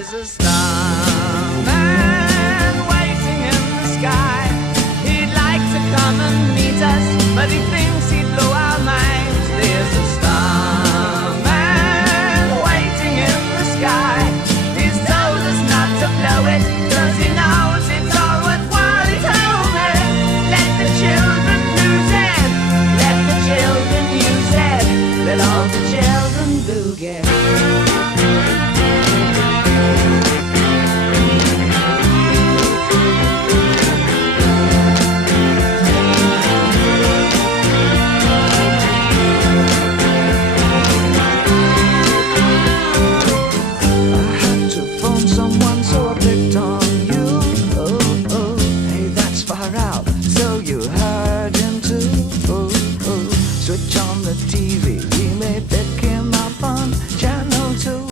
There's a starman waiting in the sky. He'd like to come and meet us, but he thinks